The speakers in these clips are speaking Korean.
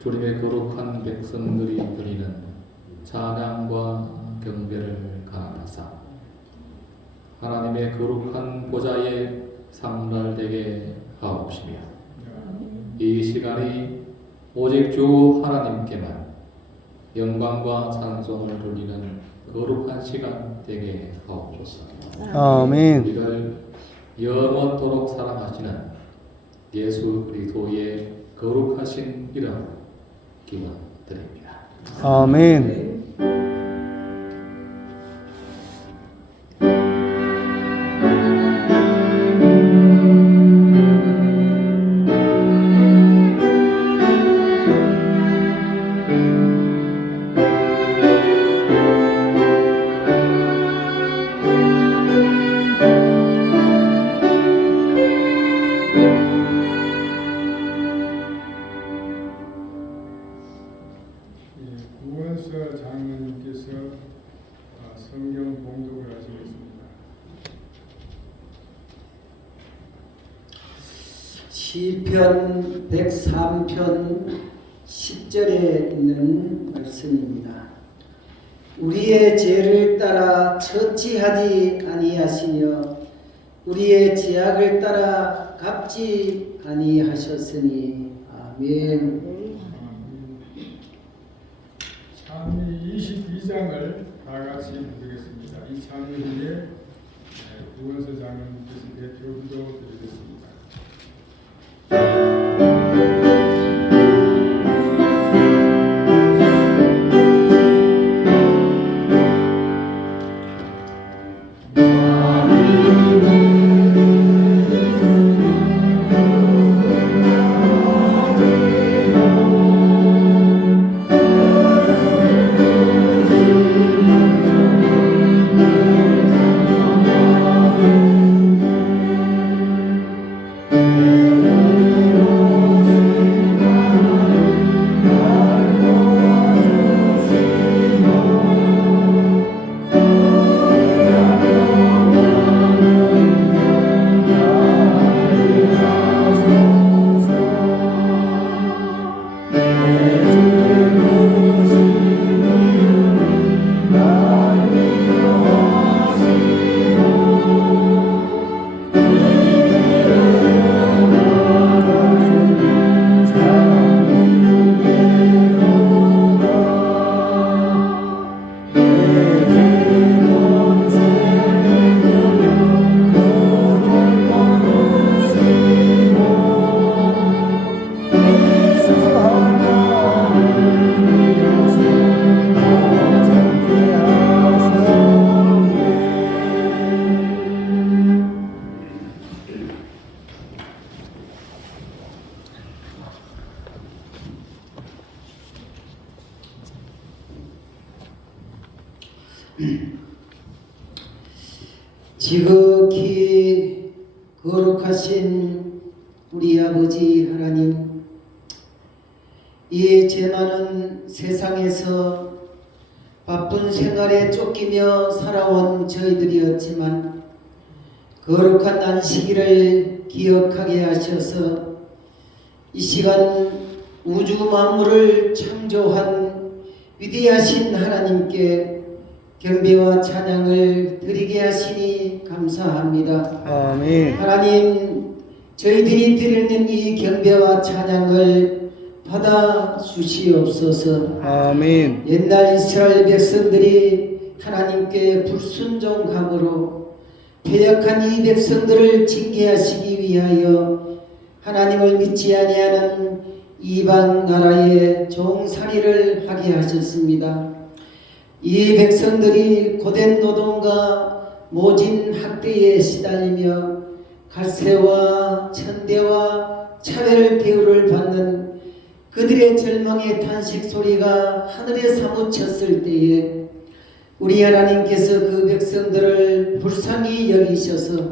주님의 거룩한 백성들이 드리는 찬양과 경배를 감사하사 하나님의 거룩한 보좌에 상달되게 하옵시며 이 시간이 오직 주 하나님께만 영광과 찬송을 돌리는 거룩한 시간 되게 하옵소서. 아멘. 우리를 영원토록 사랑하시는 예수 그리스도의 거룩하신 이름 기원드립니다. 아멘. 구원서 장로님께서 성경 봉독을 하시겠습니다. 시편 103편 10절에 있는 말씀입니다. 우리의 죄를 따라 처치하지 아니하시며 우리의 죄악을 따라 갚지 아니하셨으니 아멘. 찬미 22장을 다 같이 부르겠습니다. 이 찬미 후에 구원서 장로님께서 대표 기도 드리겠습니다. 지극히 거룩하신 우리 아버지 하나님, 이 죄 많은 세상에서 바쁜 생활에 쫓기며 살아온 저희들이었지만 거룩한 안식일을 기억하게 하셔서 이 시간 우주 만물을 창조한 위대하신 하나님께 경배와 찬양을 드리게 하시니 감사합니다. 아멘. 하나님, 저희들이 드리는 이 경배와 찬양을 받아 주시옵소서. 아멘. 옛날 이스라엘 백성들이 하나님께 불순종함으로 패역한 이 백성들을 징계하시기 위하여 하나님을 믿지 아니하는 이방 나라의 종살이를 하게 하셨습니다. 이 백성들이 고된 노동과 모진 학대에 시달리며 갈세와 천대와 차별 대우를 받는 그들의 절망의 탄식 소리가 하늘에 사무쳤을 때에 우리 하나님께서 그 백성들을 불쌍히 여기셔서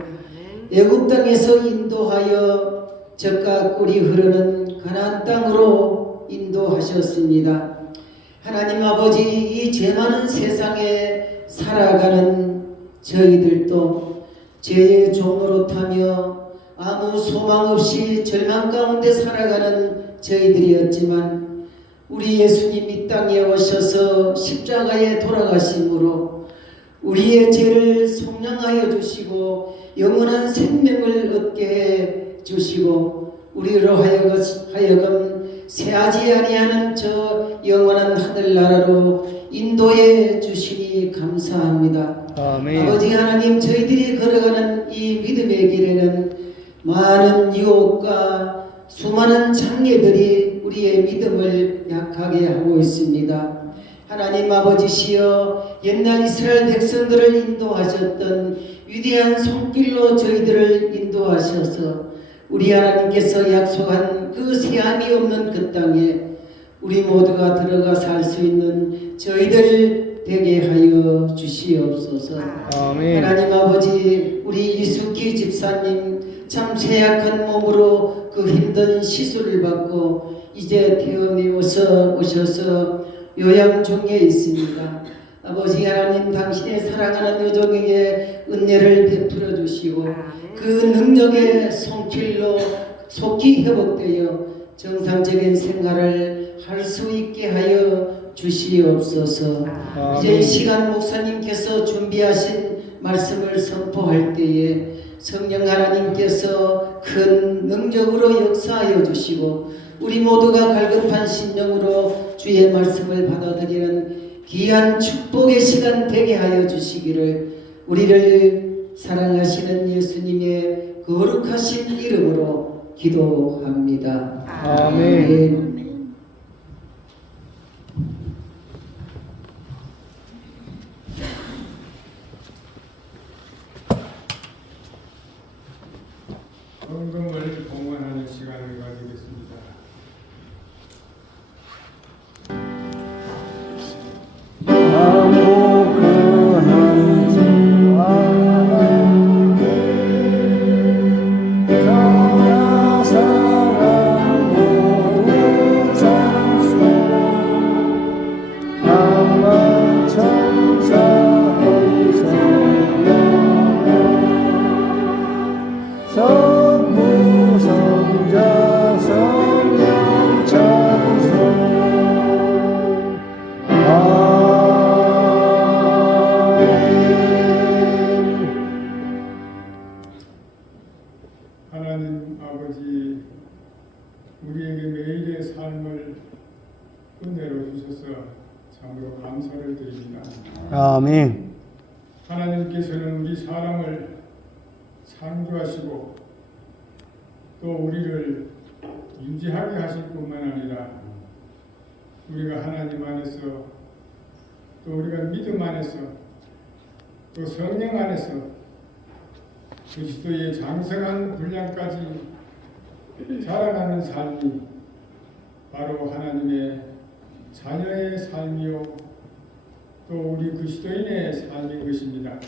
애굽 땅에서 인도하여 젖과 꿀이 흐르는 가나안 땅으로 인도하셨습니다. 하나님 아버지, 이 죄 많은 세상에 살아가는 저희들도 죄의 종노릇하며 아무 소망 없이 절망 가운데 살아가는 저희들이었지만 우리 예수님 이 땅에 오셔서 십자가에 돌아가심으로 우리의 죄를 속량하여 주시고 영원한 생명을 얻게 해 주시고 우리로 하여금 새하지 아니하는 저 영원한 하늘나라로 인도해 주시니 감사합니다. 아멘. 아버지 하나님, 저희들이 걸어가는 이 믿음의 길에는 많은 유혹과 수많은 장애들이 우리의 믿음을 약하게 하고 있습니다. 하나님 아버지시여, 옛날 이스라엘 백성들을 인도하셨던 위대한 손길로 저희들을 인도하셔서 우리 하나님께서 약속한 그 세함이 없는 그 땅에 우리 모두가 들어가 살 수 있는 저희들 되게 하여 주시옵소서. 아멘. 하나님 아버지, 우리 이숙기 집사님 참 쇠약한 몸으로 그 힘든 시술을 받고 이제 퇴원이 오셔서 요양 중에 있습니다. 아버지 하나님, 당신의 사랑하는 여종에게 은혜를 베풀어 주시고 그 능력의 손길로 속히 회복되어 정상적인 생활을 할 수 있게 하여 주시옵소서. 이제 이 시간 목사님께서 준비하신 말씀을 선포할 때에 성령 하나님께서 큰 능력으로 역사하여 주시고 우리 모두가 갈급한 심령으로 주의 말씀을 받아들이는 귀한 축복의 시간 되게 하여 주시기를 우리를 사랑하시는 예수님의 거룩하신 이름으로 기도합니다. 아멘. 헌금을 봉헌하는 시간을 가지겠습니다. 하나님 아버지, 우리에게 매일의 삶을 은혜로 주셔서 참으로 감사를 드립니다. 아멘. 하나님께서는 우리 사람을 창조하시고 또 우리를 유지하게 하실 뿐만 아니라 우리가 하나님 안에서 또 우리가 믿음 안에서 또 성령 안에서 그리스도의 장성한 분량까지 자라나는 삶이 바로 하나님의 자녀의 삶이요 또 우리 그리스도인의 삶인 것입니다.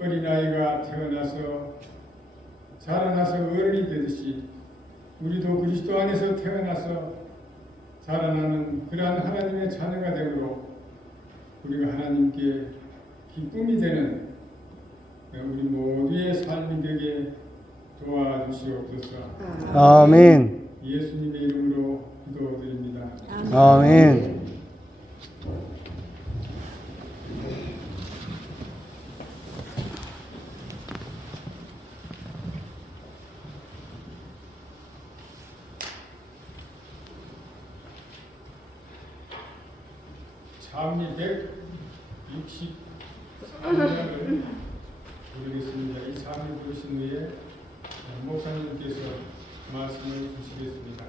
어린아이가 태어나서 자라나서 어른이 되듯이 우리도 그리스도 안에서 태어나서 자라나는 그러한 하나님의 자녀가 되므로 우리가 하나님께 기쁨이 되는 우리 모두의 삶이 되게 도와주시옵소서. 아멘. 예수님의 이름으로 기도드립니다. 아멘. 찬미 163장을 부르겠습니다. 이 찬미 부르신 후에 목사님께서 말씀을 주시겠습니다.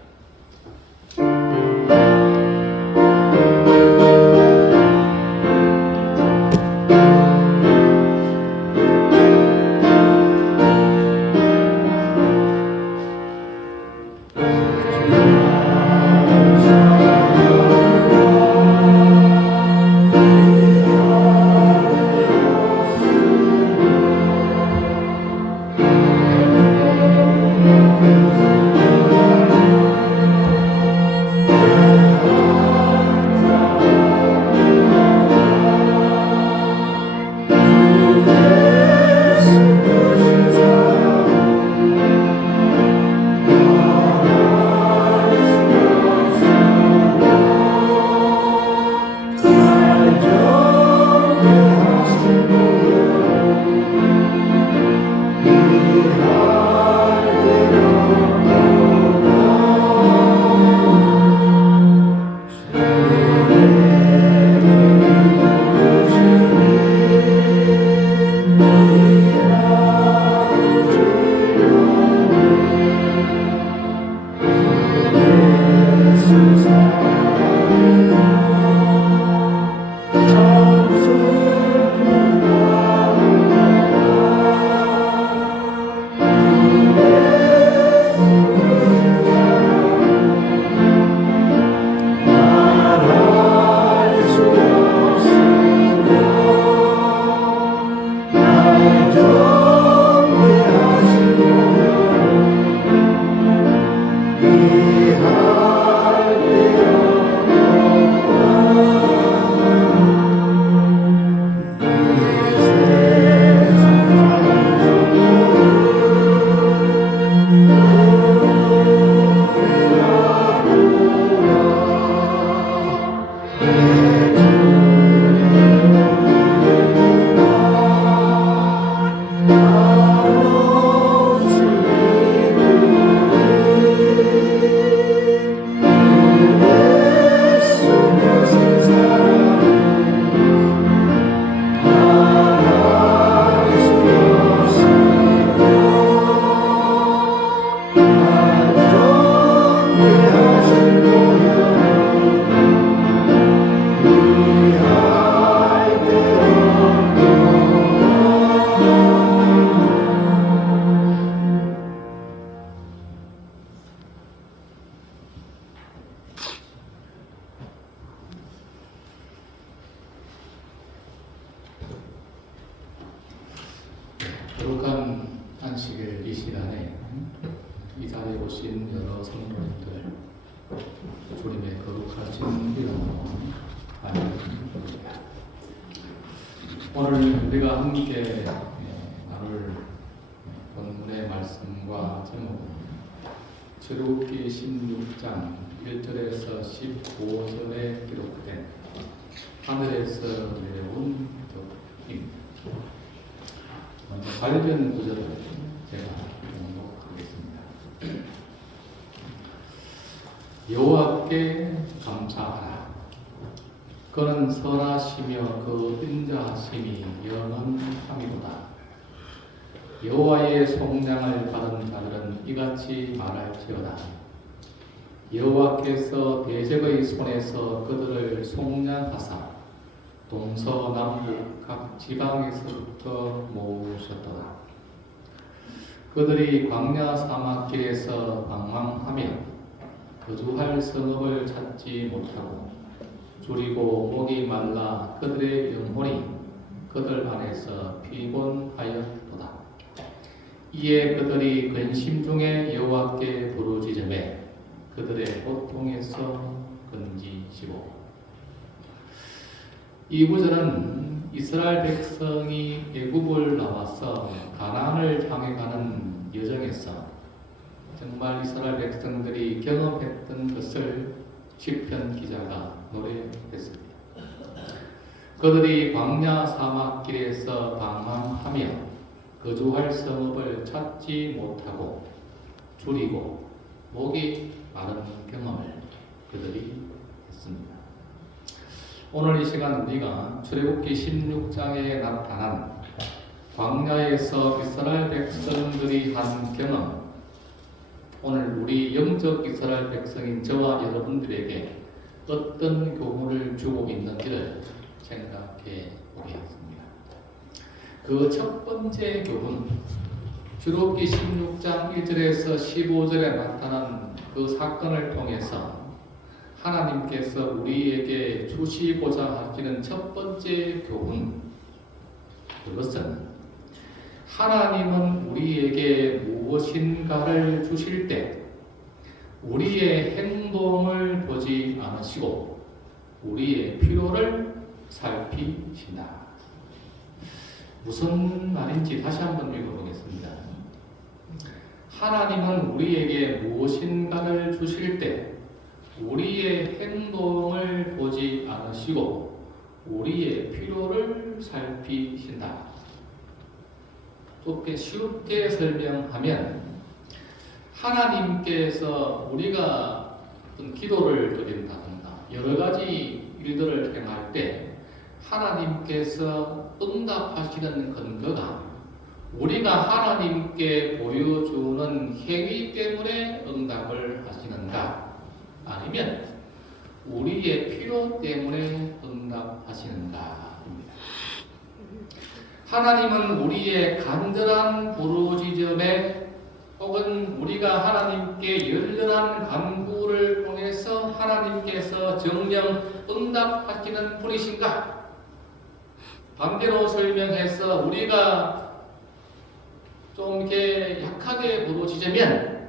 시간에 이 자리에 오신 여러 성도님들 주님의 거룩하신 이름으로 안녕하십니까. 오늘 우리가 함께 나눌 본문의 말씀과 제목은 출애굽기 16장 1절에서 15절에 기록된 하늘에서 내려온 덕입니다. 먼저 관련 구절을 제가 봉독하겠습니다. 여호와께 감사하라. 그는 선하시며 그 인자하심이 영원함이로다. 여호와의 속량을 받은 자들은 이같이 말할지어다. 여호와께서 대적의 손에서 그들을 속량하사 동서남북 각 지방에서부터 모으셨도다. 그들이 광야 사막길에서 방황하며 거주할 성읍을 찾지 못하고 졸이고 목이 말라 그들의 영혼이 그들 안에서 피곤하였도다. 이에 그들이 근심 중에 여호와께 부르짖으매 그들의 고통에서 건지시고. 이 구절은 이스라엘 백성이 애굽을 나와서 가나안을 향해 가는 여정에서 정말 이스라엘 백성들이 경험했던 것을 시편 기자가 노래했습니다. 그들이 광야 사막길에서 방황하며 거주할 성읍을 찾지 못하고 줄이고 목이 마른 경험을 그들이 했습니다. 오늘 이 시간 우리가 출애굽기 16장에 나타난 광야에서 이스라엘 백성들이 한 경험, 오늘 우리 영적 이스라엘 백성인 저와 여러분들에게 어떤 교훈을 주고 있는지를 생각해 보겠습니다. 그 첫 번째 교훈, 출애굽기 16장 1절에서 15절에 나타난 그 사건을 통해서 하나님께서 우리에게 주시고자 하시는 첫 번째 교훈, 그것은 하나님은 우리에게 무엇인가를 주실 때 우리의 행동을 보지 않으시고 우리의 필요를 살피신다. 무슨 말인지 다시 한번 읽어보겠습니다. 하나님은 우리에게 무엇인가를 주실 때 우리의 행동을 보지 않으시고 우리의 필요를 살피신다. 쉽게 설명하면 하나님께서 우리가 어떤 기도를 드린다든가 여러 가지 일들을 행할 때 하나님께서 응답하시는 근거가 우리가 하나님께 보여주는 행위 때문에 응답을 하시는가, 아니면 우리의 필요 때문에 응답하시는가입니다. 하나님은 우리의 간절한 부르짖음에 혹은 우리가 하나님께 열렬한 간구를 통해서 하나님께서 정녕 응답하시는 분이신가? 반대로 설명해서 우리가 좀 이렇게 약하게 부르짖으면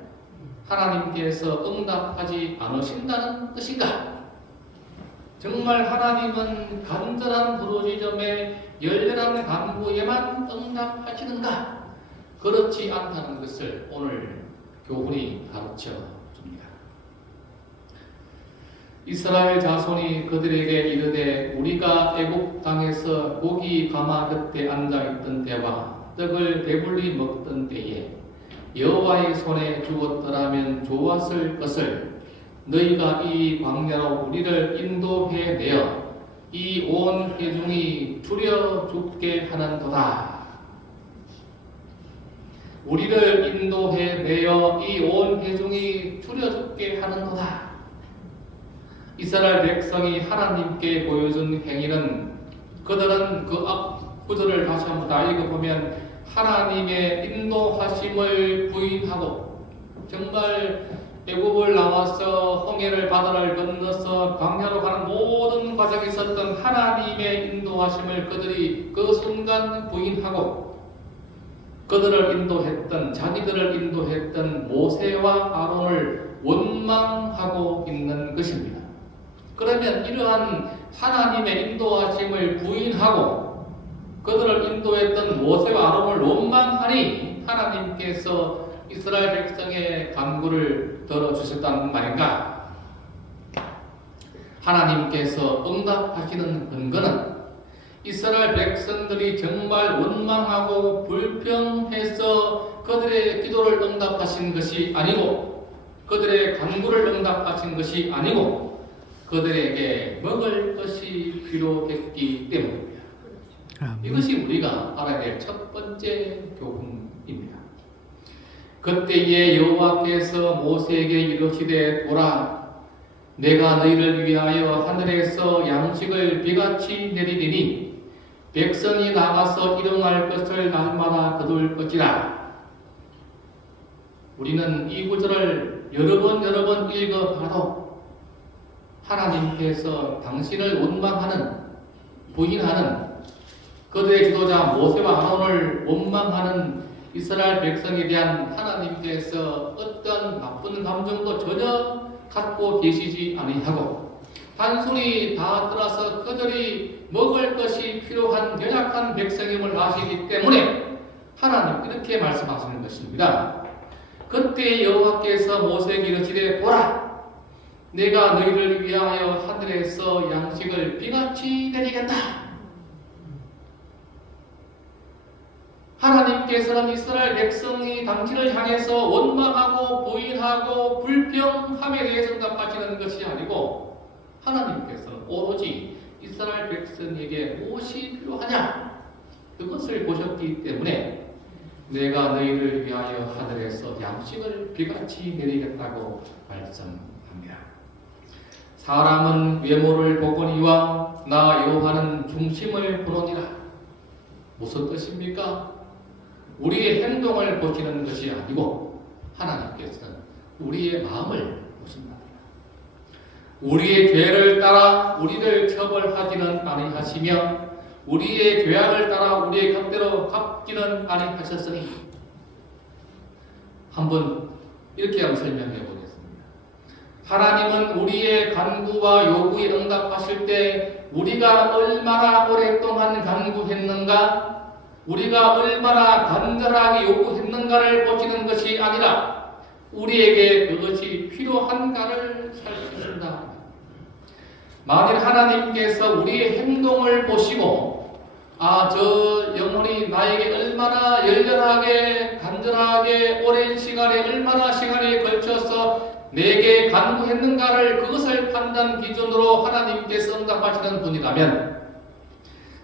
하나님께서 응답하지 않으신다는 뜻인가? 정말 하나님은 간절한 부르짖음에 열렬한 간구에만 응답하시는가? 그렇지 않다는 것을 오늘 교훈이 가르쳐 줍니다. 이스라엘 자손이 그들에게 이르되 우리가 애굽 땅에서 고기 가마 곁에 앉아있던 때와 떡을 배불리 먹던 때에 여호와의 손에 주었더라면 좋았을 것을 너희가 이 광야로 우리를 인도해 내어 이 온 회중이 줄여 죽게 하는도다. 우리를 인도해 내어 이 온 회중이 줄여 죽게 하는도다. 이스라엘 백성이 하나님께 보여준 행위는 그들은 그 앞 구절을 다시 한번 다 읽어보면 하나님의 인도하심을 부인하고 정말 애굽을 나와서 홍해를 바다를 건너서 광야로 가는 모든 과정에 있었던 하나님의 인도하심을 그들이 그 순간 부인하고 그들을 인도했던 자기들을 인도했던 모세와 아론을 원망하고 있는 것입니다. 그러면 이러한 하나님의 인도하심을 부인하고 그들을 인도했던 모세와 아론을 원망하니 하나님께서 이스라엘 백성의 간구를 들어주셨다는 말인가? 하나님께서 응답하시는 근거는 이스라엘 백성들이 정말 원망하고 불평해서 그들의 기도를 응답하신 것이 아니고 그들의 간구를 응답하신 것이 아니고 그들에게 먹을 것이 필요했기 때문입니다. 이것이 우리가 알아야 될 첫 번째 교훈입니다. 그때에 여호와께서 모세에게 이르시되 보라 내가 너희를 위하여 하늘에서 양식을 비같이 내리리니 백성이 나가서 일용할 것을 날마다 거둘 것이라. 우리는 이 구절을 여러 번 읽어봐도 하나님께서 당신을 원망하는 부인하는 그들의 지도자 모세와 아론을 원망하는 이스라엘 백성에 대한 하나님께서 어떤 나쁜 감정도 전혀 갖고 계시지 아니하고 단순히 다 떠나서 그들이 먹을 것이 필요한 연약한 백성임을 아시기 때문에 하나님 이렇게 말씀하시는 것입니다. 그때 여호와께서 모세에게 이르시되 보라 내가 너희를 위하여 하늘에서 양식을 비같이 내리겠다. 하나님께서는 이스라엘 백성이 당신을 향해서 원망하고 부인하고 불평함에 대해서 응답하시는 것이 아니고 하나님께서는 오로지 이스라엘 백성에게 무엇이 필요하냐 그것을 보셨기 때문에 내가 너희를 위하여 하늘에서 양식을 비같이 내리겠다고 말씀합니다. 사람은 외모를 보거니와 나 여호와는 중심을 보노니라. 무슨 뜻입니까? 우리의 행동을 보시는 것이 아니고 하나님께서는 우리의 마음을 보신다. 우리의 죄를 따라 우리를 처벌하지는 아니하시며 우리의 죄악을 따라 우리의 값대로 갚지는 아니하셨으니 한번 이렇게 한번 설명해 보겠습니다. 하나님은 우리의 간구와 요구에 응답하실 때 우리가 얼마나 오랫동안 간구했는가 우리가 얼마나 간절하게 요구했는가를 보시는 것이 아니라 우리에게 그것이 필요한가를 살피신다. 만일 하나님께서 우리의 행동을 보시고 저 영혼이 나에게 얼마나 열렬하게 간절하게 오랜 시간에 얼마나 시간에 걸쳐서 내게 간구했는가를 그것을 판단 기준으로 하나님께서 응답하시는 분이라면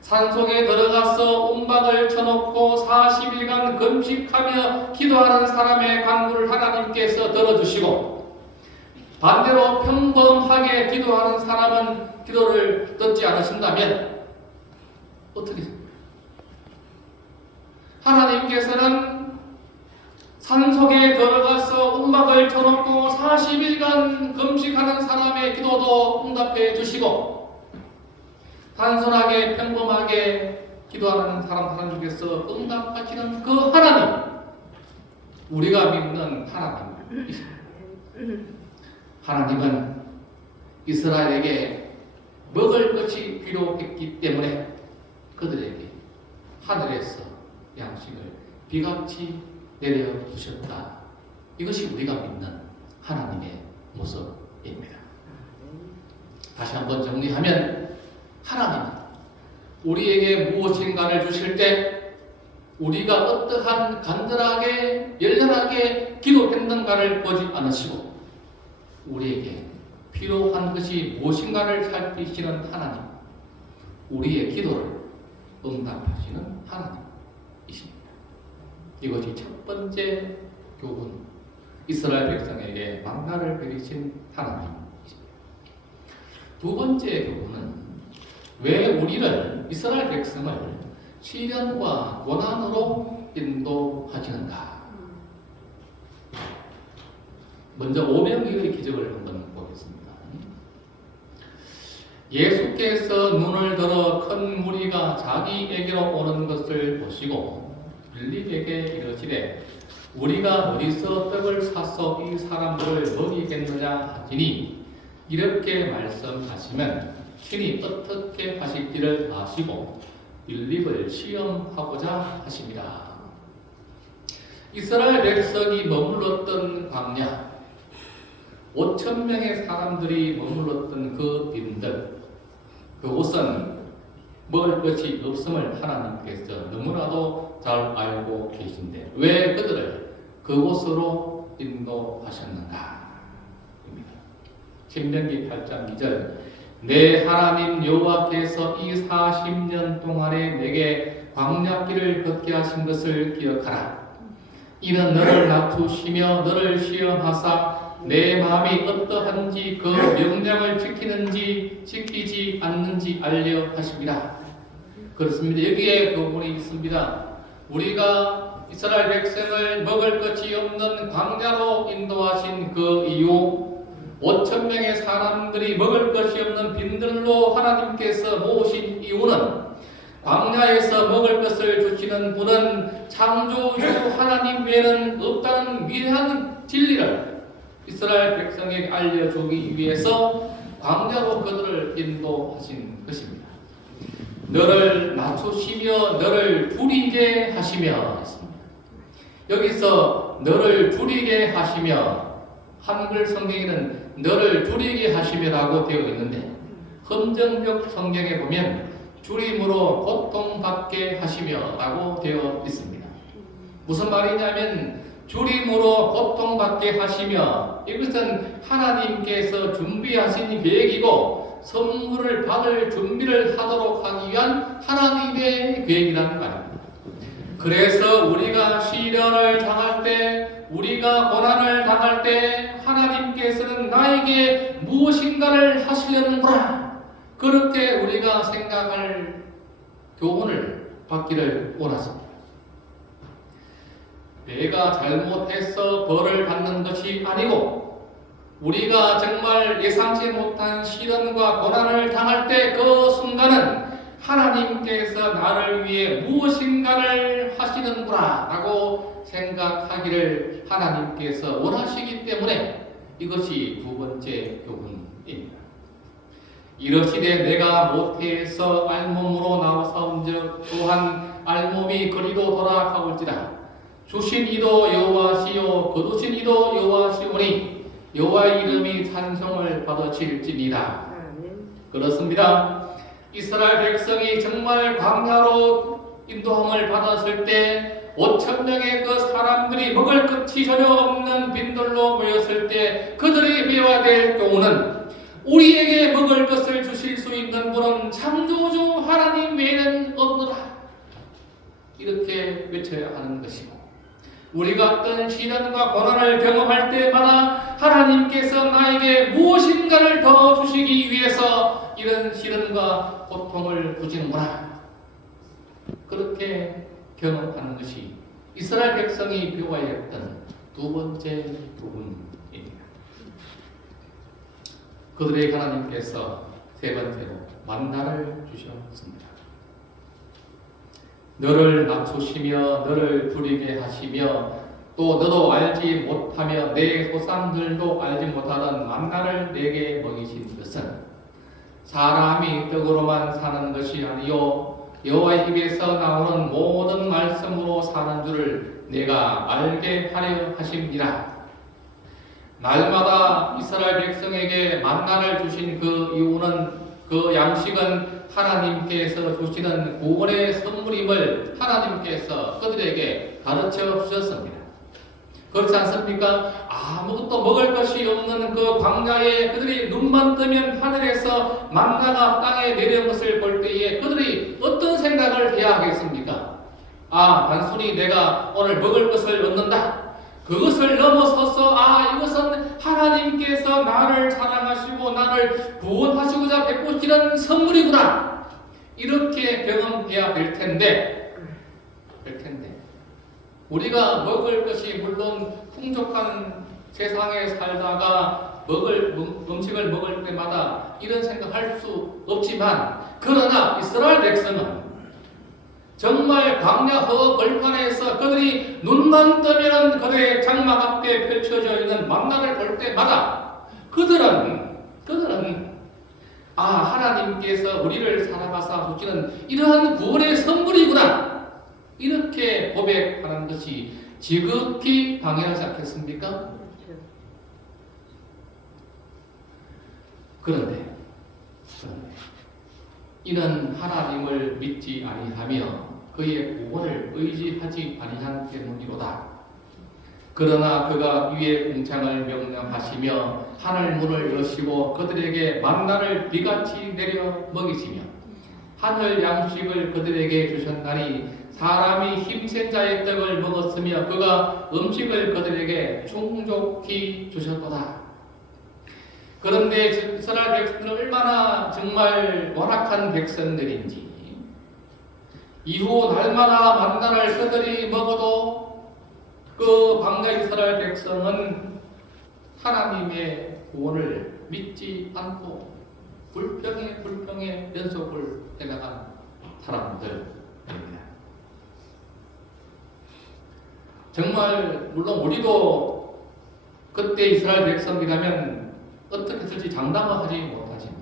산속에 들어가서 움박을 쳐놓고 40일간 금식하며 기도하는 사람의 간구를 하나님께서 들어주시고 반대로 평범하게 기도하는 사람은 기도를 듣지 않으신다면 어떻게 됩니까? 하나님께서는 산속에 들어가서 움박을 쳐놓고 40일간 금식하는 사람의 기도도 응답해 주시고 단순하게 평범하게 기도하는 하나님께서 응답하시는 그 하나님 우리가 믿는 하나님이십니다. 하나님은 이스라엘에게 먹을 것이 필요했기 때문에 그들에게 하늘에서 양식을 비같이 내려주셨다. 이것이 우리가 믿는 하나님의 모습입니다. 다시 한번 정리하면 하나님은 우리에게 무엇인가를 주실 때 우리가 어떠한 간절하게 열렬하게 기도했는가를 보지 않으시고 우리에게 필요한 것이 무엇인가를 살피시는 하나님, 우리의 기도를 응답하시는 하나님이십니다. 이것이 첫 번째 교훈, 이스라엘 백성에게 만나를 내리신 하나님이십니다. 두 번째 교훈은 왜 우리를 이스라엘 백성을 시련과 고난으로 인도하시는가? 먼저 오병이어의 기적을 한번 보겠습니다. 예수께서 눈을 들어 큰 무리가 자기에게로 오는 것을 보시고 빌립에게 이르시되 우리가 어디서 떡을 사서 이 사람들을 먹이겠느냐 하시니 이렇게 말씀하시면 친히 어떻게 하실지를 아시고 빌립을 시험하고자 하십니다. 이스라엘 백성이 머물렀던 광야, 5,000명의 사람들이 머물렀던 그 빈들, 그곳은 먹을 것이 없음을 하나님께서 너무나도 잘 알고 계신데 왜 그들을 그곳으로 인도하셨는가? 신명기 8장 2절 내 하나님 여호와께서 이 40년 동안에 내게 광야길을 걷게 하신 것을 기억하라. 이는 너를 낮추시며 너를 시험하사 내 마음이 어떠한지 그 명령을 지키는지 지키지 않는지 알려 하십니다. 그렇습니다. 여기에 교훈이 있습니다. 우리가 이스라엘 백성을 먹을 것이 없는 광야로 인도하신 그 이유, 5,000명의 사람들이 먹을 것이 없는 빈들로 하나님께서 모으신 이유는 광야에서 먹을 것을 주시는 분은 창조주 하나님 외에는 없다는 위대한 진리를 이스라엘 백성에게 알려주기 위해서 광야로 그들을 인도하신 것입니다. 너를 낮추시며 너를 줄이게 하시며 했습니다. 여기서 너를 줄이게 하시며 한글 성경에는 너를 줄이게 하시며라고 되어 있는데 험정역 성경에 보면 줄임으로 고통받게 하시며라고 되어 있습니다. 무슨 말이냐면 줄임으로 고통받게 하시며 이것은 하나님께서 준비하신 계획이고 선물을 받을 준비를 하도록 하기 위한 하나님의 계획이라는 말입니다. 그래서 우리가 시련을 당할 때, 우리가 고난을 당할 때 하나님께서는 나에게 무엇인가를 하시려는구나, 그렇게 우리가 생각할 교훈을 받기를 원하십니다. 내가 잘못해서 벌을 받는 것이 아니고 우리가 정말 예상치 못한 시련과 고난을 당할 때 그 순간은 하나님께서 나를 위해 무엇인가를 하시는구나 라고 생각하기를 하나님께서 원하시기 때문에 이것이 두 번째 교훈입니다. 이러시되 내가 모태에서 알몸으로 나와사온즉 또한 알몸이 그리로 돌아가올지라. 주신 이도 여호와시요 거두신 이도 여호와시오니 여호와의 이름이 찬송을 받으실지니라. 그렇습니다. 이스라엘 백성이 정말 광야로 인도함을 받았을 때 5,000명의 그 사람들이 먹을 것이 전혀 없는 빈들로 모였을 때 그들이 배워야 될 교훈은 우리에게 먹을 것을 주실 수 있는 분은 창조주 하나님 외에는 없노라, 이렇게 외쳐야 하는 것이고, 우리가 어떤 시련과 고난을 경험할 때마다 하나님께서 나에게 무엇인가를 더 주시기 위해서 이런 시련과 고통을 주시는구나, 그렇게 경험하는 것이 이스라엘 백성이 배워야 했던 두 번째 부분입니다. 그들에게 하나님께서 세 번째로 만나를 주셨습니다. 너를 낮추시며 너를 줄이게 하시며 또 너도 알지 못하며 내 조상들도 알지 못하던 만나를 내게 먹이신 것은 사람이 떡으로만 사는 것이 아니요 여호와의 입에서 나오는 모든 말씀으로 사는 줄을 내가 알게 하려 하심이라. 날마다 이스라엘 백성에게 만나를 주신 그 이유는, 그 양식은 하나님께서 주시는 구원의 선물임을 하나님께서 그들에게 가르쳐 주셨습니다. 그렇지 않습니까? 아무것도 먹을 것이 없는 그 광야에 그들이 눈만 뜨면 하늘에서 만나가 땅에 내려온 것을 볼 때에 그들이 어떤 생각을 해야 하겠습니까? 단순히 내가 오늘 먹을 것을 얻는다, 그것을 넘어서서 이것은 하나님께서 나를 사랑하시고 나를 구원하시고자 베푸시는 선물이구나, 이렇게 경험해야 될 텐데 우리가 먹을 것이 물론 풍족한 세상에 살다가 음식을 먹을 때마다 이런 생각할 수 없지만, 그러나 이스라엘 백성은 정말 광야 허 벌판에서 그들이 눈만 뜨면 그들의 장막 앞에 펼쳐져 있는 만나를 볼 때마다 그들은 하나님께서 우리를 살아가사 주시는 이러한 구원의 선물이구나, 이렇게 고백하는 것이 지극히 당연하지 않겠습니까? 그런데 이는 하나님을 믿지 아니하며 그의 구원을 의지하지 아니한 때문이로다. 그러나 그가 위의 궁창을 명령하시며 하늘 문을 여시고 그들에게 만나를 비같이 내려 먹이시며 하늘 양식을 그들에게 주셨나니 사람이 힘센 자의 떡을 먹었으며 그가 음식을 그들에게 충족히 주셨도다. 그런데 이스라엘 백성들은 얼마나 정말 완악한 백성들인지, 이후 날마다 만나를 그들이 먹어도 그 광야 이스라엘 백성은 하나님의 구원을 믿지 않고 불평에 연속을 해나간 사람들입니다. 정말 물론 우리도 그때 이스라엘 백성이라면 어떻게 했을지 장담은 하지 못하지만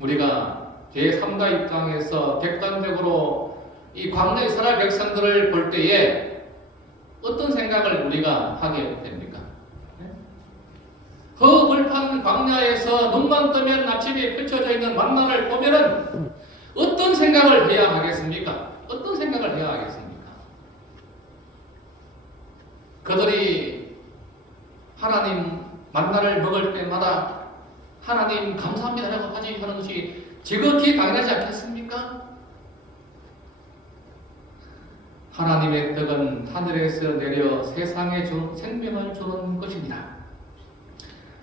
우리가 제3자 입장에서 객관적으로 이 광야 이스라엘 백성들을 볼 때에 어떤 생각을 우리가 하게 됩니까? 허벌판 광야에서 눈만 뜨면 아침에 펼쳐져 있는 만나를 보면은 어떤 생각을 해야 하겠습니까? 어떤 생각을 해야 하겠습니까? 그들이 하나님 만나를 먹을 때마다 하나님 감사합니다라고 하는 것이 지극히 당연하지 않겠습니까? 하나님의 떡은 하늘에서 내려 세상에 생명을 주는 것입니다.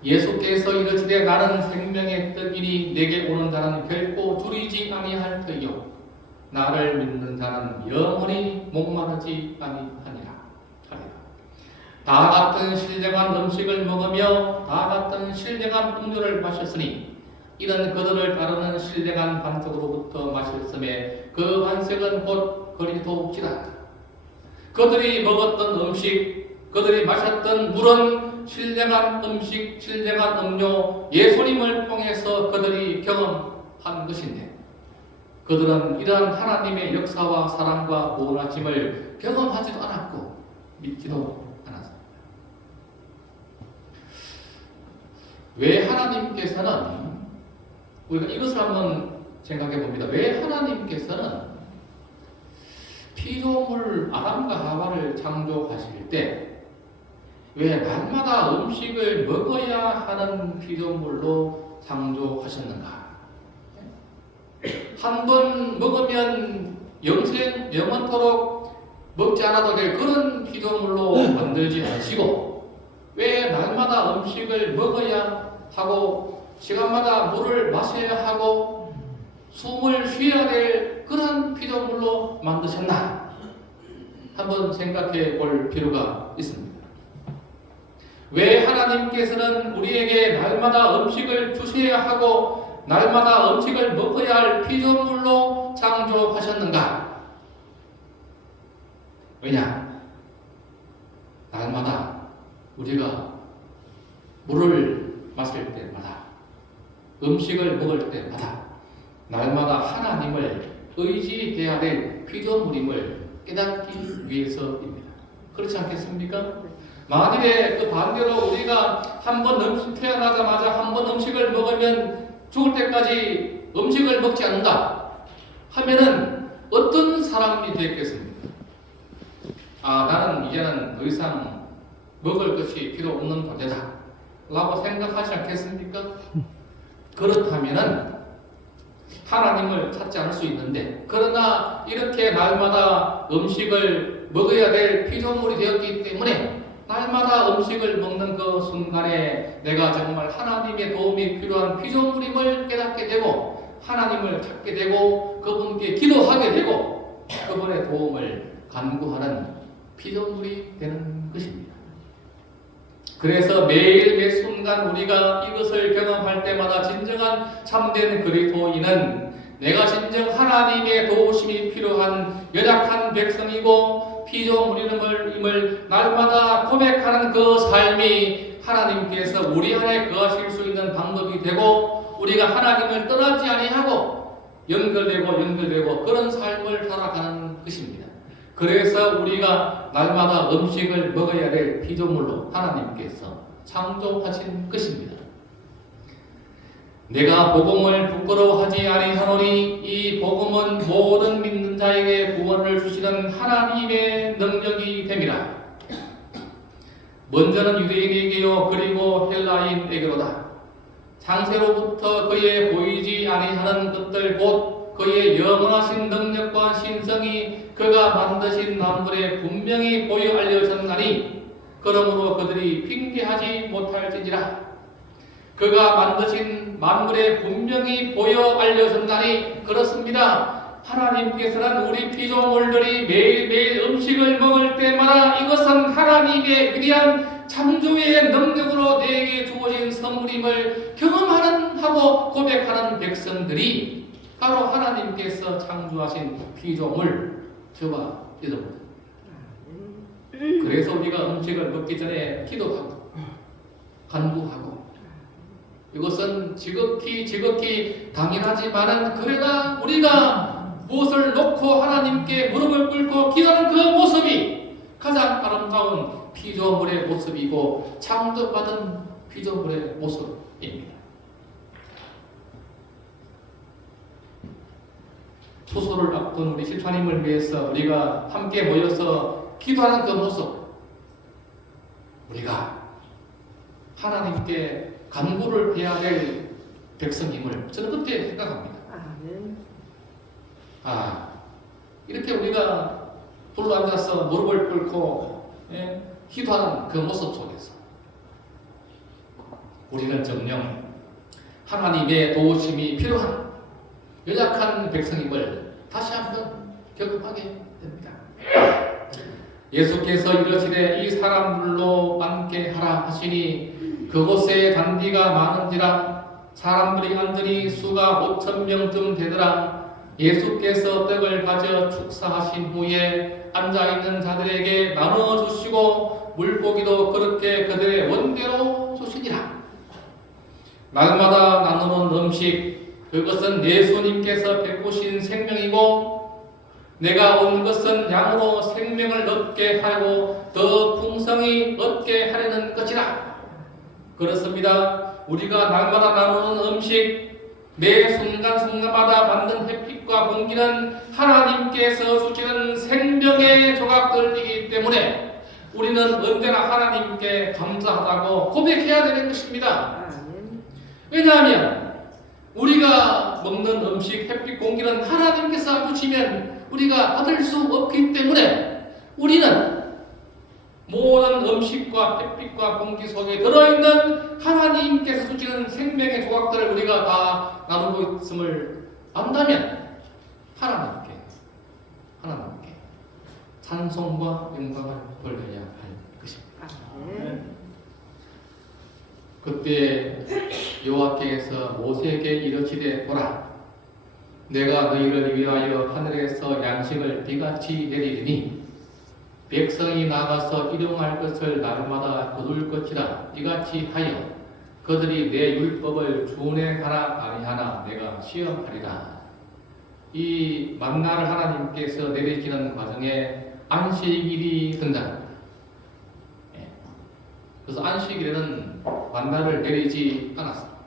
예수께서 이르시되 나는 생명의 떡이니 내게 오는 자는 결코 줄이지 아니할 터이요 나를 믿는 자는 영원히 목마르지 아니하니라. 다 같은 신령한 음식을 먹으며 다 같은 신령한 음료를 마셨으니 이는 그들을 따르는 신령한 반석으로부터 마셨음에 그 반석은 곧 그리스도시라. 그들이 먹었던 음식, 그들이 마셨던 물은 신령한 음식, 신령한 음료, 예수님을 통해서 그들이 경험한 것인데 그들은 이러한 하나님의 역사와 사랑과 구원하심을 경험하지도 않았고 믿지도 않았습니다. 왜 하나님께서는, 우리가 이것을 한번 생각해 봅니다. 왜 하나님께서는 피조물 아담과 하와를 창조하실 때 왜 날마다 음식을 먹어야 하는 피조물로 창조하셨는가? 한 번 먹으면 영원토록 먹지 않아도 될 그런 피조물로 만들지 않으시고 왜 날마다 음식을 먹어야 하고 시간마다 물을 마셔야 하고 숨을 쉬어야 될 그런 피조물로 만드셨나? 한번 생각해 볼 필요가 있습니다. 왜 하나님께서는 우리에게 날마다 음식을 주셔야 하고 날마다 음식을 먹어야 할 피조물로 창조하셨는가? 왜냐? 날마다 우리가 물을 마실 때마다 음식을 먹을 때마다 날마다 하나님을 의지해야 될 피조물임을 깨닫기 위해서입니다. 그렇지 않겠습니까? 만일에 그 반대로 우리가 한번 태어나자마자 한 번 음식을 먹으면 죽을 때까지 음식을 먹지 않는다 하면은 어떤 사람이 되겠습니까? 나는 이제는 더 이상 먹을 것이 필요 없는 존재다 라고 생각하지 않겠습니까? 그렇다면은 하나님을 찾지 않을 수 있는데, 그러나 이렇게 날마다 음식을 먹어야 될 피조물이 되었기 때문에 날마다 음식을 먹는 그 순간에 내가 정말 하나님의 도움이 필요한 피조물임을 깨닫게 되고 하나님을 찾게 되고 그분께 기도하게 되고 그분의 도움을 간구하는 피조물이 되는 것입니다. 그래서 매일 매 순간 우리가 이것을 경험할 때마다 진정한 참된 그리스도인은 내가 진정 하나님의 도우심이 필요한 연약한 백성이고 피조물임을 날마다 고백하는 그 삶이 하나님께서 우리 안에 거하실 수 있는 방법이 되고 우리가 하나님을 떠나지 아니하고 연결되고 그런 삶을 살아가는 것입니다. 그래서 우리가 날마다 음식을 먹어야 될 피조물로 하나님께서 창조하신 것입니다. 내가 복음을 부끄러워하지 아니하노니 이 복음은 모든 믿는 자에게 구원을 주시는 하나님의 능력이 됨이라. 먼저는 유대인에게요 그리고 헬라인에게로다. 창세로부터 그의 보이지 아니하는 것들 곧 그의 영원하신 능력과 신성이 그가 만드신 만물에 분명히 보여 알려졌나니 그러므로 그들이 핑계하지 못할지니라. 그가 만드신 만물에 분명히 보여 알려졌나니 그렇습니다. 하나님께서는 우리 피조물들이 매일매일 음식을 먹을 때마다 이것은 하나님의 위대한 창조의 능력으로 내게 주어진 선물임을 경험하고 고백하는 백성들이 바로 하나님께서 창조하신 피조물 저와 여러분. 그래서 우리가 음식을 먹기 전에 기도하고 간구하고 이것은 지극히 당연하지만은 그러나 우리가 무엇을 놓고 하나님께 무릎을 꿇고 기도하는 그 모습이 가장 아름다운 피조물의 모습이고 창조받은 피조물의 모습입니다. 초소를 앞둔 우리 실파님을 위해서 우리가 함께 모여서 기도하는 그 모습, 우리가 하나님께 간구를 해야 될 백성임을 저는 그때 생각합니다. 이렇게 우리가 불러 앉아서 무릎을 꿇고 기도하는 그 모습 속에서 우리는 정녕 하나님의 도우심이 필요한 연약한 백성임을 다시 한번 경험하게 됩니다. 예수께서 이르시되 이 사람들로 앉게 하라 하시니 그곳에 잔디가 많은지라 사람들이 앉으니 수가 5,000명쯤 되더라. 예수께서 떡을 가져 축사하신 후에 앉아있는 자들에게 나눠주시고 물고기도 그렇게 그들의 원대로 주시니라. 날마다 나누는 음식 그것은 예수님께서 베푸신 생명이고 내가 온 것은 양으로 생명을 얻게 하고 더 풍성히 얻게 하려는 것이라. 그렇습니다. 우리가 날마다 나누는 음식, 매 순간순간마다 받는 햇빛과 공기는 하나님께서 주시는 생명의 조각들이기 때문에 우리는 언제나 하나님께 감사하다고 고백해야 되는 것입니다. 왜냐하면 우리가 먹는 음식, 햇빛, 공기는 하나님께서 주시면 우리가 받을 수 없기 때문에 우리는 모든 음식과 햇빛과 공기 속에 들어있는 하나님께서 주시는 생명의 조각들을 우리가 다 나누고 있음을 안다면 하나님께 찬송과 영광을 돌려야 할 것입니다. 그때 여호와께서 모세에게 이르시되 보라 내가 너희를 위하여 하늘에서 양식을 비같이 내리리니 백성이 나가서 일용할 것을 날마다 거둘 것이라 이같이 하여 그들이 내 율법을 준행하나 아니하나 내가 시험하리라. 이 만나를 하나님께서 내리시는 과정에 안식일이 등장합니다. 그래서 안식일에는 만나를 내리지 않았습니다.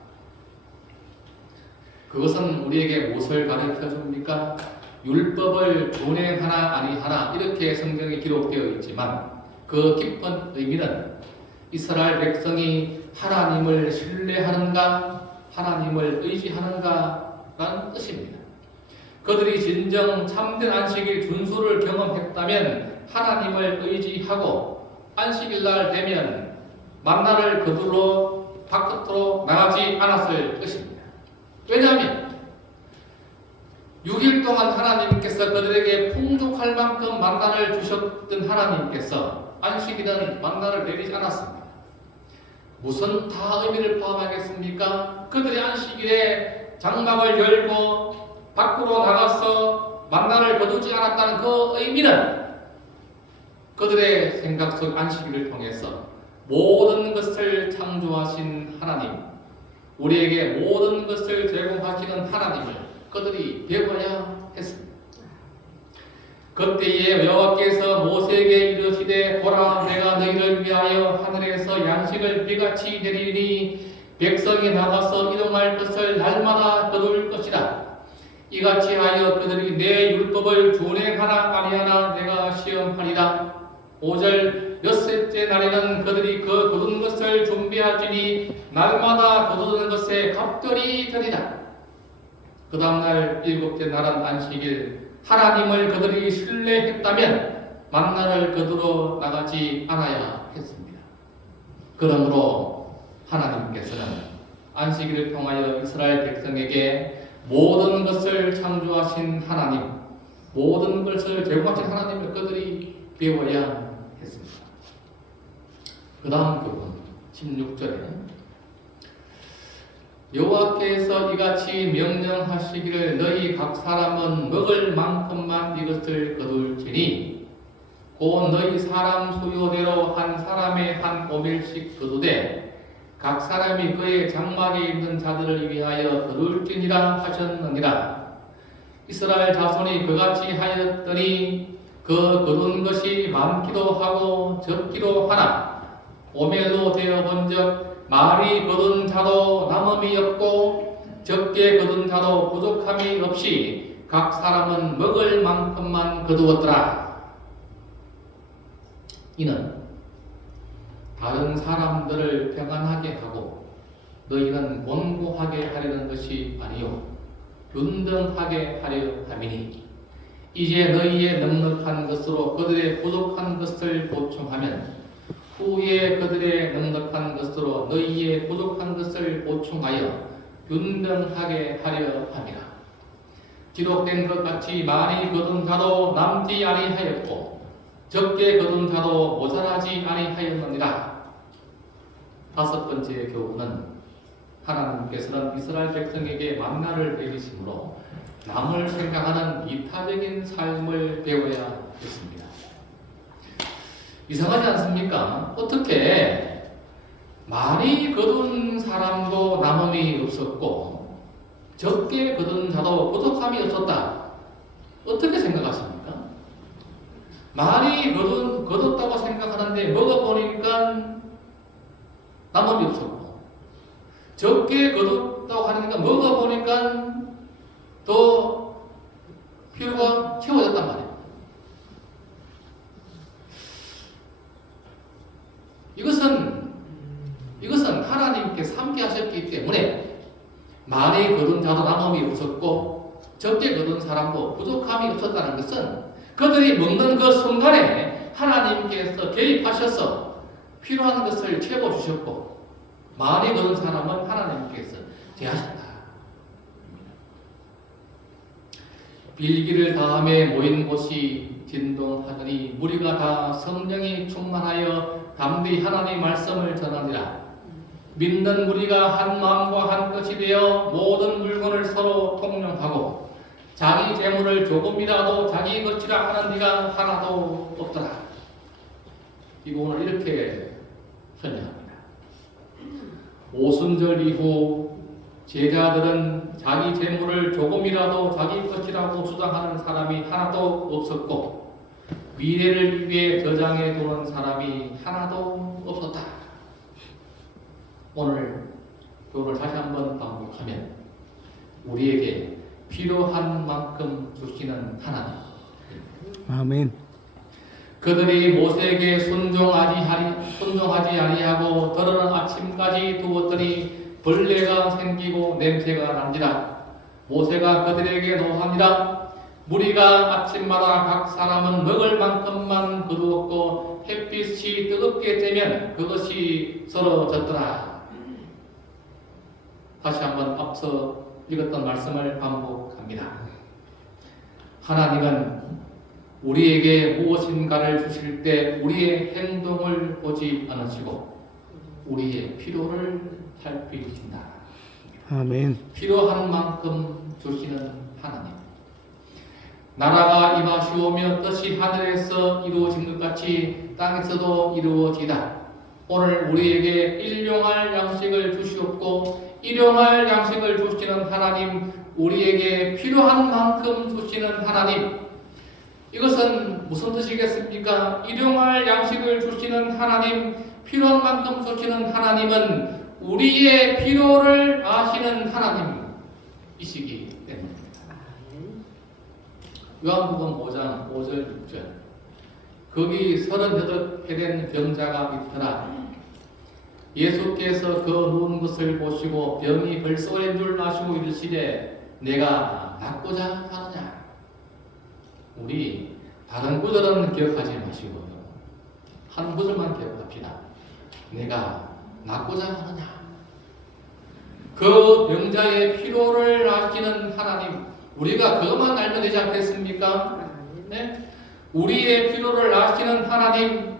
그것은 우리에게 무엇을 가르쳐 줍니까? 율법을 준행하나 아니하나 이렇게 성경에 기록되어 있지만 그 깊은 의미는 이스라엘 백성이 하나님을 신뢰하는가 하나님을 의지하는가라는 뜻입니다. 그들이 진정 참된 안식일 준수를 경험했다면 하나님을 의지하고 안식일날 되면 만나를 거둘러 바깥으로 나가지 않았을 것입니다. 왜냐하면 6일 동안 하나님께서 그들에게 풍족할 만큼 만나를 주셨던 하나님께서 안식일은 만나를 내리지 않았습니다. 무슨 다 의미를 포함하겠습니까? 그들이 안식일에 장막을 열고 밖으로 나가서 만나를 거두지 않았다는 그 의미는 그들의 생각 속 안식일을 통해서 모든 것을 창조하신 하나님, 우리에게 모든 것을 제공하시는 하나님을 그들이 배워야 했습니다. 그때에 여호와께서 모세에게 이르시되 보라 내가 너희를 위하여 하늘에서 양식을 비같이 내리니 백성이 나가서 이동할 것을 날마다 거둘 것이라. 이같이 하여 그들이 내 율법을 준행하나 아니하나 내가 시험하리라. 5절 엿새째 날에는 그들이 그 거둔 것을 준비하지니 날마다 거두는 것에 갑절이 되리라. 그 다음날 7째 날은 안식일. 하나님을 그들이 신뢰했다면 만나를 거두러 나가지 않아야 했습니다. 그러므로 하나님께서는 안식일을 통하여 이스라엘 백성에게 모든 것을 창조하신 하나님, 모든 것을 제공하신 하나님을 그들이 배워야 했습니다. 그 다음 부분 16절에 여호와께서 이같이 명령하시기를 너희 각 사람은 먹을 만큼만 이것을 거둘지니 곧 너희 사람 수요대로 한 사람의 한 오멜씩 거두되 각 사람이 그의 장막에 있는 자들을 위하여 거둘지니라 하셨느니라. 이스라엘 자손이 그같이 하였더니 그 거둔 것이 많기도 하고 적기도 하나 오멜로 되어 본적 많이 거둔 자도 남음이 없고 적게 거둔 자도 부족함이 없이 각 사람은 먹을 만큼만 거두었더라. 이는 다른 사람들을 평안하게 하고 너희는 곤고하게 하려는 것이 아니요 균등하게 하려 함이니 이제 너희의 넉넉한 것으로 그들의 부족한 것을 보충하면 후에 그들의 넉넉한 것으로 너희의 부족한 것을 보충하여 균등하게 하려 함이라. 기록된 것 같이 많이 거둔 자도 남지 아니하였고 적게 거둔 자도 모자라지 아니하였느니라. 5번째 교훈은 하나님께서는 이스라엘 백성에게 만나를 내리심으로 남을 생각하는 이타적인 삶을 배워야 했습니다. 이상하지 않습니까? 어떻게 많이 거둔 사람도 남음이 없었고 적게 거둔 자도 부족함이 없었다. 어떻게 생각하십니까? 많이 거뒀다고 생각하는데 먹어보니까 남음이 없었고 적게 거뒀다고 하니까 먹어보니까 더 필요가 채워졌단 말이에요. 이것은 하나님께서 함께 하셨기 때문에 많이 거둔 자도 남음이 없었고 적게 거둔 사람도 부족함이 없었다는 것은 그들이 먹는 그 순간에 하나님께서 개입하셔서 필요한 것을 채워주셨고 많이 거둔 사람은 하나님께서 제하셨다. 빌기를 다음에 모인 곳이 진동하더니 무리가 다 성령이 충만하여 담대히 하나님의 말씀을 전하니라. 믿는 무리가 한 마음과 한 뜻이 되어 모든 물건을 서로 통용하고 자기 재물을 조금이라도 자기 것이라 하는 이가 하나도 없더라. 이 부분을 이렇게 설명합니다. 오순절 이후 제자들은 자기 재물을 조금이라도 자기 것이라고 주장하는 사람이 하나도 없었고 미래를 위해 저장해 두는 사람이 하나도 없었다. 오늘 교훈을 다시 한번 반복하면 우리에게 필요한 만큼 주시는 하나님. 아멘. 그들이 모세에게 순종하지 아니하고 더러는 아침까지 두었더니 벌레가 생기고 냄새가 난지라. 모세가 그들에게 노하니라. 무리가 아침마다 각 사람은 먹을 만큼만 거두었고 햇빛이 뜨겁게 되면 그것이 썰어졌더라. 다시 한번 앞서 읽었던 말씀을 반복합니다. 하나님은 우리에게 무엇인가를 주실 때 우리의 행동을 보지 않으시고 우리의 필요를 살피신다. 아멘. 필요한 만큼 주시는 하나님. 나라가 임하시오며 뜻이 하늘에서 이루어진 것 같이 땅에서도 이루어지다. 오늘 우리에게 일용할 양식을 주시옵고 일용할 양식을 주시는 하나님, 우리에게 필요한 만큼 주시는 하나님. 이것은 무슨 뜻이겠습니까? 일용할 양식을 주시는 하나님, 필요한 만큼 주시는 하나님은 우리의 필요를 아시는 하나님이시기 때문입니다. 요한복음 5장 5절 6절 거기 38된 병자가 있더라. 예수께서 그 누운 것을 보시고 병이 벌써 오랜 줄 아시고 이르시되 내가 낫고자 하느냐. 우리 다른 구절은 기억하지 마시고요. 한 구절만 기억합시다. 내가 낫고자 하느냐. 그 병자의 필요를 아시는 하나님, 우리가 그것만 알면 되지 않겠습니까? 네? 우리의 필요를 아시는 하나님,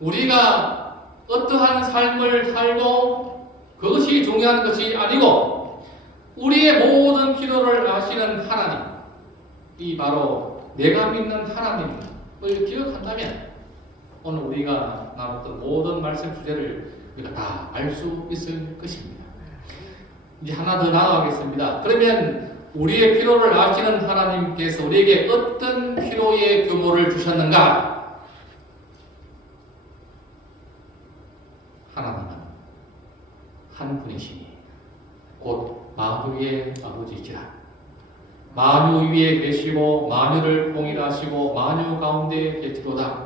우리가 어떠한 삶을 살고 그것이 중요한 것이 아니고 우리의 모든 필요를 아시는 하나님, 이 바로 내가 믿는 하나님을 기억한다면 오늘 우리가 나눴던 모든 말씀 주제를 우리가 다 알 수 있을 것입니다. 이제 하나 더 나아가겠습니다. 그러면 우리의 필요를 아시는 하나님께서 우리에게 어떤 필요의 규모를 주셨는가? 하나님은 한 분이시니 곧 만유의 아버지시라. 만유 위에 계시고 만유를 통일하시고 만유 가운데 계시도다.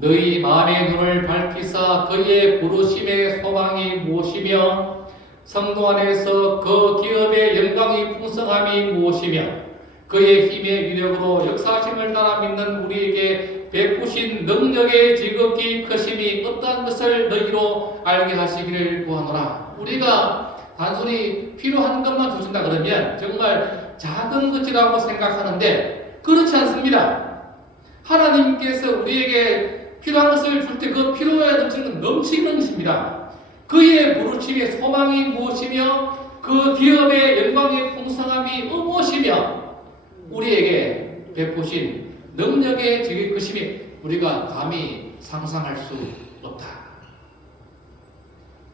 너희 마음의 눈을 밝히사 그의 부르심의 소망이 무엇이며 성도 안에서 그 기업의 영광이 풍성함이 무엇이며 그의 힘의 위력으로 역사하심을 따라 믿는 우리에게 베푸신 능력의 지극히 크심이 어떠한 것을 너희로 알게 하시기를 구하노라. 우리가 단순히 필요한 것만 주신다 그러면 정말 작은 것이라고 생각하는데 그렇지 않습니다. 하나님께서 우리에게 필요한 것을 줄 때 그 필요에 넘치는 것입니다. 그의 부르심의 소망이 무엇이며 그 기업의 영광의 풍성함이 무엇이며 우리에게 베푸신 능력의 지극히 크심이 우리가 감히 상상할 수 없다.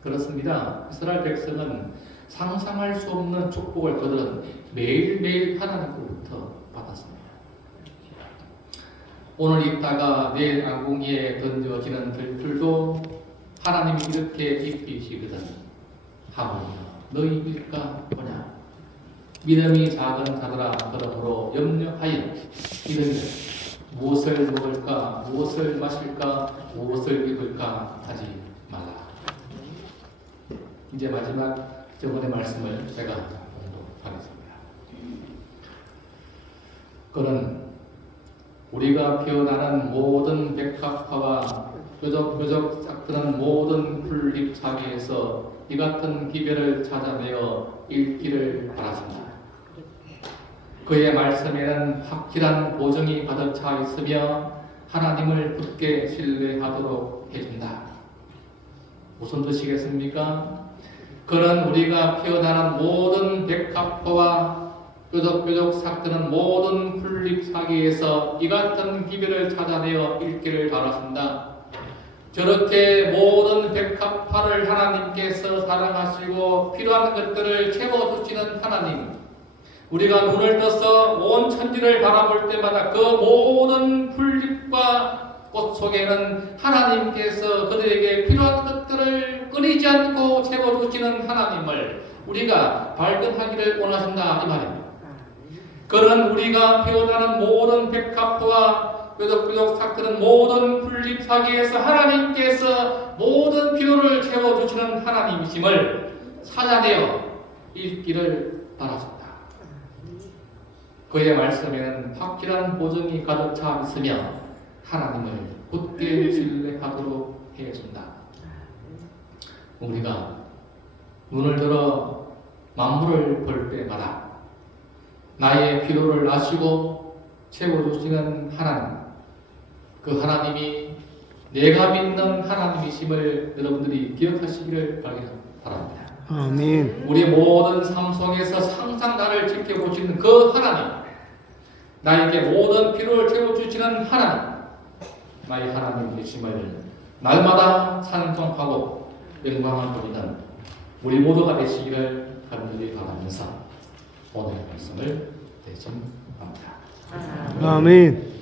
그렇습니다. 이스라엘 백성은 상상할 수 없는 축복을 그들은 매일매일 하나님으로부터 받았습니다. 오늘 있다가 내일 아궁이에 던져지는 들들도 하나님이 이렇게 입히시거든. 하물며 너희 믿을까 보냐. 믿음이 작은 자들아 그러므로 염려하여 이르기를 무엇을 먹을까 무엇을 마실까 무엇을 입을까 하지 말라. 이제 마지막 저번의 말씀을 제가 공독하겠습니다. 그는 우리가 피어나는 모든 백합화와 뾰족뾰족 싹트는 모든 풀잎 사이에서 이 같은 기별을 찾아내어 읽기를 바라신다. 그의 말씀에는 확실한 보증이 가득 차 있으며 하나님을 굳게 신뢰하도록 해준다. 무슨 뜻이겠습니까? 그는 우리가 피어나는 모든 백합화와 뾰족뾰족 싹트는 모든 풀잎 사이에서 이 같은 기별을 찾아내어 읽기를 바라신다. 저렇게 모든 백합화를 하나님께서 사랑하시고 필요한 것들을 채워주시는 하나님, 우리가 눈을 떠서 온 천지를 바라볼 때마다 그 모든 풀잎과 꽃 속에는 하나님께서 그들에게 필요한 것들을 끊이지 않고 채워주시는 하나님을 우리가 발견하기를 원하신다 이 말입니다. 그는 우리가 피어나는 모든 백합화와 뾰족뾰족 싹트는 모든 풀잎 사이에서 하나님께서 모든 필요를 채워주시는 하나님이심을 찾아내어 읽기를 바라신다. 그의 말씀에는 확실한 보증이 가득 차 있으며 하나님을 굳게 신뢰하도록 해준다. 우리가 눈을 들어 만물을 볼 때마다 나의 필요를 아시고 채워주시는 하나님, 그 하나님이 내가 믿는 하나님이심을 여러분들이 기억하시기를 바랍니다. 아멘. 우리 모든 삶 속에서 항상 나를 지켜보시는 그 하나님, 나에게 모든 필요를 채워주시는 하나님, 나의 하나님 되심을 날마다 찬송하고 영광을 돌리는 우리 모두가 되시기를 간절히 바라면서 오늘 말씀을 대신합니다. 아멘.